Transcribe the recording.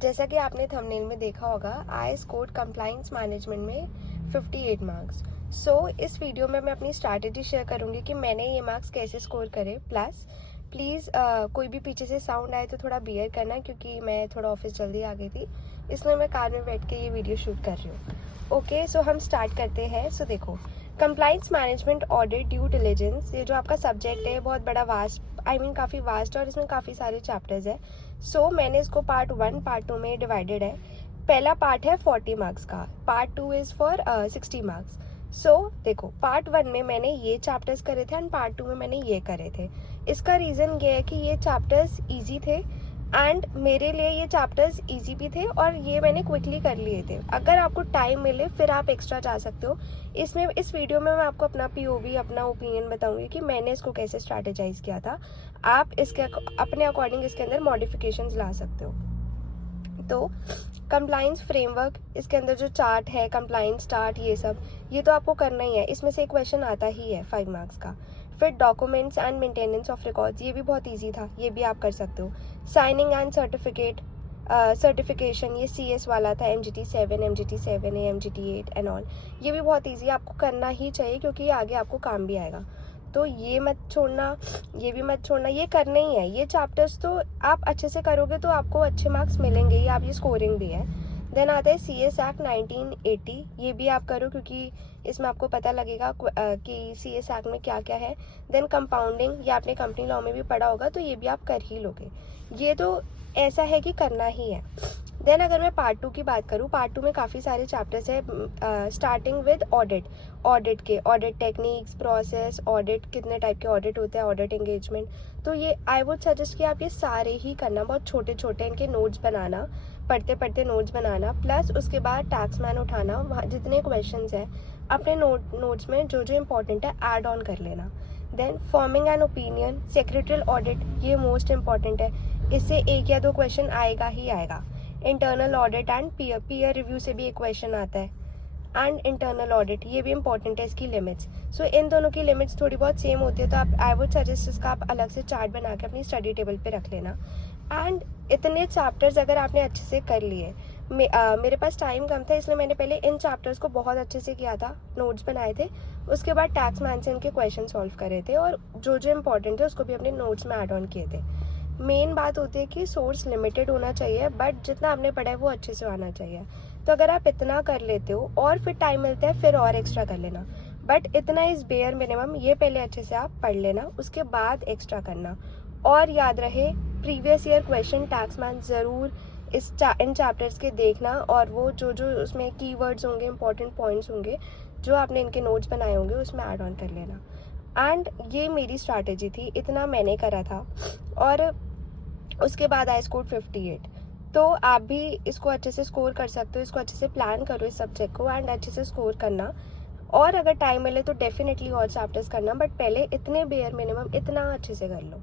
जैसा कि आपने थंबनेल में देखा होगा, आई स्कोर्ड कंप्लायंस मैनेजमेंट में 58 मार्क्स। इस वीडियो में मैं अपनी स्ट्रैटेजी शेयर करूंगी कि मैंने ये मार्क्स कैसे स्कोर करे। प्लस प्लीज़ कोई भी पीछे से साउंड आए तो थोड़ा बियर करना, क्योंकि मैं थोड़ा ऑफिस जल्दी आ गई थी, इसलिए मैं कार में बैठ के ये वीडियो शूट कर रही हूँ। ओके, सो हम स्टार्ट करते हैं। देखो, compliance management audit due diligence, ये जो आपका सब्जेक्ट है बहुत बड़ा वास्ट, काफ़ी वास्ट, और इसमें काफ़ी सारे चैप्टर्स है। मैंने इसको पार्ट 1 पार्ट 2 में डिवाइडेड है। पहला पार्ट है 40 मार्क्स का, पार्ट 2 इज़ फॉर 60 मार्क्स। देखो, पार्ट 1 में मैंने ये चैप्टर्स करे थे एंड पार्ट 2 में मैंने ये करे थे। इसका रीज़न ये है कि ये चैप्टर्स ईजी थे एंड मेरे लिए ये चैप्टर्स ईजी भी थे और ये मैंने क्विकली कर लिए थे। अगर आपको टाइम मिले फिर आप एक्स्ट्रा जा सकते हो। इस वीडियो में मैं आपको अपना पीओवी, अपना ओपिनियन बताऊंगी कि मैंने इसको कैसे स्ट्रैटेजाइज किया था। आप इसके अपने अकॉर्डिंग इसके अंदर मॉडिफिकेशंस ला सकते हो। तो कंप्लायंस फ्रेमवर्क, इसके अंदर जो चार्ट है, कंप्लायंस चार्ट, ये सब ये तो आपको करना ही है। इसमें से एक क्वेश्चन आता ही है 5 मार्क्स का। फिर documents and maintenance of records, ये भी बहुत इजी था, ये भी आप कर सकते हो। साइनिंग एंड सर्टिफिकेशन, ये CS वाला था, MGT 7, MGT 7A, MGT 8 and all, ये भी बहुत ईजी, आपको करना ही चाहिए क्योंकि ये आगे आपको काम भी आएगा। तो ये मत छोड़ना, ये भी मत छोड़ना, ये करना ही है। ये चैप्टर्स तो आप अच्छे से करोगे तो आपको अच्छे मार्क्स मिलेंगे ही, आप ये स्कोरिंग भी है। देन आता है CS एक्ट 1980, ये भी आप करो क्योंकि इसमें आपको पता लगेगा कि CS एक्ट में क्या क्या है। देन कंपाउंडिंग, ये आपने कंपनी लॉ में भी पढ़ा होगा, तो ये भी आप कर ही लोगे। ये तो ऐसा है कि करना ही है। देन अगर मैं पार्ट 2 की बात करूँ, पार्ट 2 में काफ़ी सारे चैप्टर्स हैं, स्टार्टिंग विद ऑडिट के ऑडिट टेक्निक्स, प्रोसेस, ऑडिट, कितने टाइप के ऑडिट होते हैं, ऑडिट एंगेजमेंट। तो ये आई वुड सजेस्ट कि आप ये सारे ही करना, बहुत छोटे छोटे इनके नोट्स बनाना, पढ़ते पढ़ते नोट्स बनाना। प्लस उसके बाद टैक्समैन उठाना, वहाँ जितने क्वेश्चंस हैं अपने नोट्स में जो जो इम्पोर्टेंट है ऐड ऑन कर लेना। Then forming an opinion, secretarial audit, ये मोस्ट इम्पॉर्टेंट है, इससे 1 या 2 क्वेश्चन आएगा ही आएगा। Internal audit and peer review से भी एक क्वेश्चन आता है। एंड इंटरनल ऑडिट, ये भी इंपॉर्टेंट है, इसकी लिमिट्स। इन दोनों की लिमिट्स थोड़ी बहुत सेम होती है, तो आप आई वुड सजेस्ट इसका आप अलग से चार्ट बना के अपनी स्टडी टेबल पे रख लेना। एंड इतने चैप्टर्स अगर आपने अच्छे से कर लिए, मेरे पास टाइम कम था इसलिए मैंने पहले इन चैप्टर्स को बहुत अच्छे से किया था, नोट्स बनाए थे। उसके बाद टैक्समैन से इनके क्वेश्चन सॉल्व करे थे और जो जो इम्पोर्टेंट थे उसको भी अपने नोट्स में ऐड ऑन किए थे। मेन बात होती है कि सोर्स लिमिटेड होना चाहिए, बट जितना आपने पढ़ा है वो अच्छे से आना चाहिए। तो अगर आप इतना कर लेते हो और फिर टाइम मिलता है फिर और एक्स्ट्रा कर लेना, बट इतना इज बेयर मिनिमम, ये पहले अच्छे से आप पढ़ लेना, उसके बाद एक्स्ट्रा करना। और याद रहे, प्रीवियस ईयर क्वेश्चन टैक्समैन ज़रूर इन चैप्टर्स के देखना, और वो जो जो उसमें कीवर्ड्स होंगे, इंपॉर्टेंट पॉइंट्स होंगे जो आपने इनके नोट्स बनाए होंगे, उसमें ऐड ऑन कर लेना। एंड ये मेरी स्ट्रैटेजी थी, इतना मैंने करा था। और उसके बाद आई स्कोर 58। तो आप भी इसको अच्छे से स्कोर कर सकते हो, इसको अच्छे से प्लान करो इस सब्जेक्ट को एंड अच्छे से स्कोर करना। और अगर टाइम मिले तो डेफिनेटली और चैप्टर्स करना, बट पहले इतने बेयर मिनिमम इतना अच्छे से कर लो।